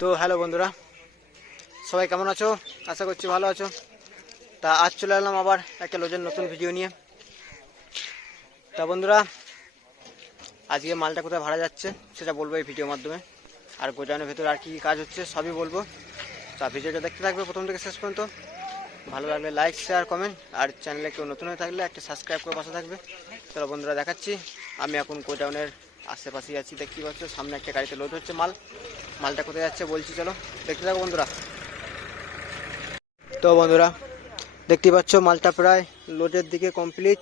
তো হ্যালো বন্ধুরা, সবাই কেমন আছো? আশা করছি ভালো আছো। তা আজ চলে এলাম আবার একটা লোজের নতুন ভিডিও নিয়ে। তা বন্ধুরা, আজকে মালটা কোথায় ভাড়া যাচ্ছে সেটা বলব এই ভিডিওর মাধ্যমে। আর গোজানের ভেতরে আর কী কী কাজ হচ্ছে সবই বলব। তা ভিডিওটা দেখতে থাকবে প্রথম থেকে শেষ পর্যন্ত। ভালো লাগলে লাইক শেয়ার কমেন্ট আর চ্যানেলে কেউ নতুন হয়ে থাকলে একটা সাবস্ক্রাইব করে পাশে থাকবে। চলো বন্ধুরা, দেখাচ্ছি। আমি এখন গোডাউনের আশেপাশেই আছি দেখতে পাচ্ছ, সামনে একটা গাড়িতে লোড হচ্ছে মাল। মালটা কোথায় যাচ্ছে বলছি, চলো, দেখতে থাকো বন্ধুরা। তো বন্ধুরা দেখতে পাচ্ছ, মালটা প্রায় লোডের দিকে কমপ্লিট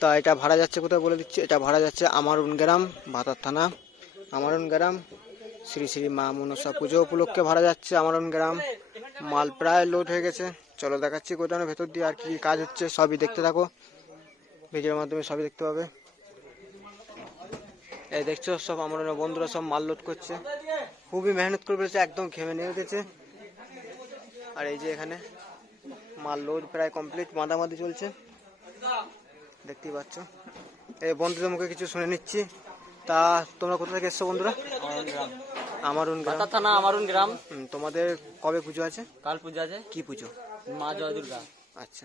তা এটা ভাড়া যাচ্ছে কোথায় বলে দিচ্ছি? এটা ভাড়া যাচ্ছে আমারুন গ্রাম ভাতার থানা। আমারুন গ্রাম, শ্রী শ্রী মা মনসা পুজো উপলক্ষে ভাড়া যাচ্ছে আমারুন গ্রাম। মাল প্রায় লোড হয়ে গেছে। চলো দেখাচ্ছি গোডাউনের ভেতর দিয়ে আর কি কাজ হচ্ছে, সবই দেখতে থাকো। ভিডিওর মাধ্যমে সবই দেখতে পাবে। এই দেখছ সব আমার বন্ধুরা সব মাল লোড করছে। খুবই মেহনত করে ফেলেছে একদম ঘেমে নিয়ে উঠেছে। আর এই যে এখানে মাল লোড প্রায় কমপ্লিট মাদামাদি চলছে। দেখতেই পাচ্ছ। এই বন্ধুদের মুখে কিছু শুনে নিচ্ছি। তা তোমরা কোথা থেকে এসছো বন্ধুরা? আমার গ্রাম। থানা আমারুন গ্রাম। তোমাদের কবে পুজো আছে? কাল পুজো আছে। কি পুজো? মা জয় দুর্গা আচ্ছা।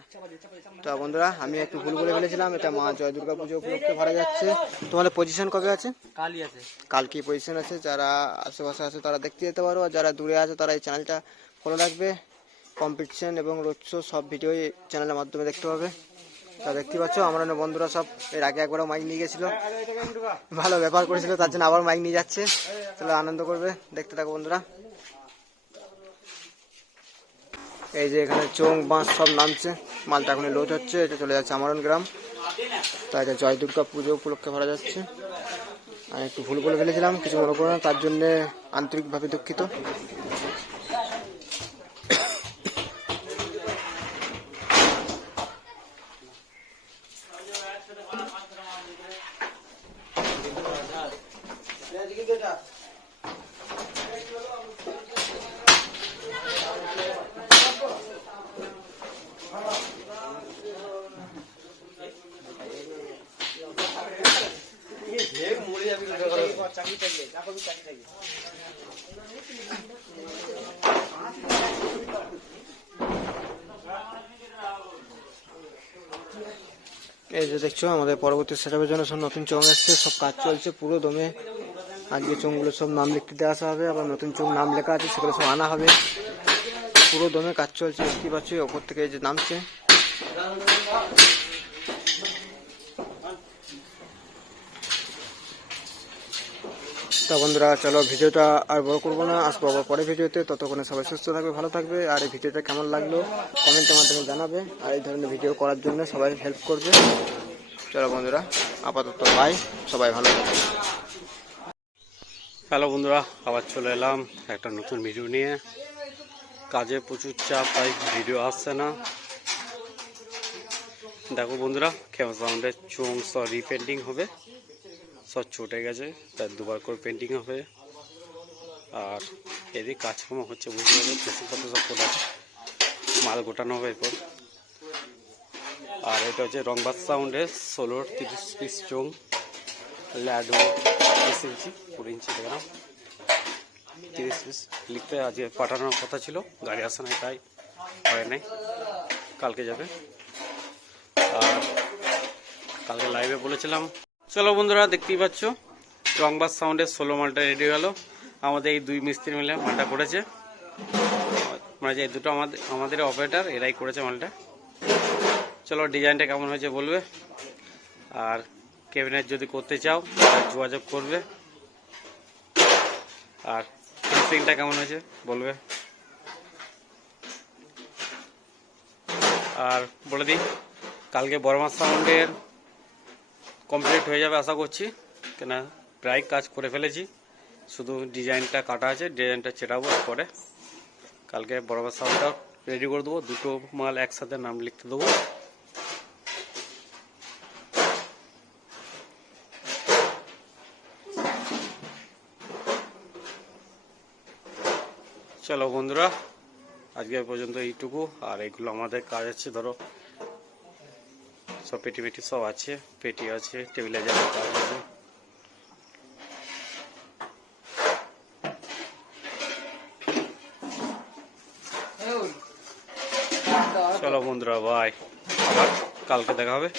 তো বন্ধুরা আমি একটু ভুল বলে ফেলেছিলাম এটা মা জয় দুর্গা পুজো উপলক্ষে ভাড়া যাচ্ছে। তোমাদের পজিশন কবে আছে? কালই আছে। কাল কি পজিশন আছে। যারা আশেপাশে আছে তারা দেখতে যেতে পারো আর যারা দূরে আছে তারা এই চ্যানেলটা ফলো রাখবে। কম্পিটিশন এবং রোড শো সব ভিডিও এই চ্যানেলের মাধ্যমে দেখতে পাবে। তা দেখতে পাচ্ছ আমার অন্য বন্ধুরা সব এর আগে একবারও মাইক নিয়ে গেছিল। ভালো ব্যাপার করেছিল তার জন্য আবার মাইক নিয়ে যাচ্ছে। চলো আনন্দ করবে দেখতে থাকো বন্ধুরা। এই যে এখানে চোং বাঁশ সব নামছে। মালটা এখন লোড হচ্ছে, এটা চলে যাচ্ছে আমারন গ্রাম। তাই এটা জয় দুর্গা পুজো উপলক্ষে ভরা যাচ্ছে। আমি একটু ভুল করে ফেলেছিলাম, কিছু মনে করো না, তার জন্যে আন্তরিকভাবে দুঃখিত। এই যে দেখছ আমাদের পরবর্তী সেটআপের জন্য সব নতুন চোং এসছে সব কাজ চলছে পুরো দমে। আজকে চোঙগুলো সব নাম লিখতে দিয়ে আসা হবে আবার নতুন চোং নাম লেখা আছে সেগুলো সব আনা হবে। পুরো দমে কাজ চলছে দেখতে পাচ্ছ ওপর থেকে এই যে নামছে। তো বন্ধুরা, চলো ভিডিওটা আর বড় করব না। আসব আবার পরে ভিডিওতে। ততক্ষণে সবাই সুস্থ থাকবে, ভালো থাকবে। আর এই ভিডিওটা কেমন লাগল কমেন্টের মাধ্যমে জানাবে। আর এই ধরনের ভিডিও করার জন্য সবাই হেল্প করবে। চলো বন্ধুরা, আপাতত বাই সবাই ভালো থাকবে হ্যালো বন্ধুরা, আবার চলে এলাম একটা নতুন ভিডিও নিয়ে। কাজে প্রচুর চাপ, তাই ভিডিও আসছে না। দেখো বন্ধুরা খেমা সাউন্ডের চোং সব রিপেন্টিং হবে। সব চটে গেছে তাই দুবার করে পেন্টিং হবে। আর এদিকে কাজকর্ম হচ্ছে, বুঝতে পারবে মেশিনপত্র সব খোলা। মাল গোটানো হবে এরপর। আর এটা হচ্ছে রংবাদ সাউন্ডের ষোলোর তিরিশ পিস চোং ল্যাডো বিশ ইঞ্চি, কুড়ি ইঞ্চি দেখলাম তিরিশ পিস লিখতে আজকে পাঠানোর কথা ছিল, গাড়ি আসে নাই তাই হয় নাই, কালকে যাবে। আর কালকে লাইভে বলেছিলাম চলো বন্ধুরা, দেখতেই পাচ্ছ? রংবাস সাউন্ডের ষোলো মালটা রেডি হলো আমাদের এই দুই মিস্ত্রি মিলে মালটা করেছে। মানে যে দুটো আমাদের আমাদের অপারেটার এরাই করেছে মালটা। চলো, ডিজাইনটা কেমন হয়েছে বলবে? আর ক্যাবিনেট যদি করতে চাও যোগাযোগ করবে। আর ফিনিশিংটা কেমন হয়েছে বলবে? আর বলে দিই, কালকে বর্মা সাউন্ডের কমপ্লিট হয়ে যাবে আশা করছি। কেন প্রায় কাজ করে ফেলেছি। শুধু ডিজাইনটা কাটা আছে, ডিজাইনটা চেটাবো পরে কালকে বড়মা সাউন্ডটা রেডি করে দেবো, দুটো মাল একসাথে নাম লিখতে দেবো। চলো বন্ধুরা, আজকে পর্যন্ত এইটুকু। আর এগুলো আমাদের কাজ আছে, ধরো সব পেটি পেটি সব আছে পেটি আছে টেবিলে আছে। চলো বন্ধুরা বাই কালকে দেখা হবে।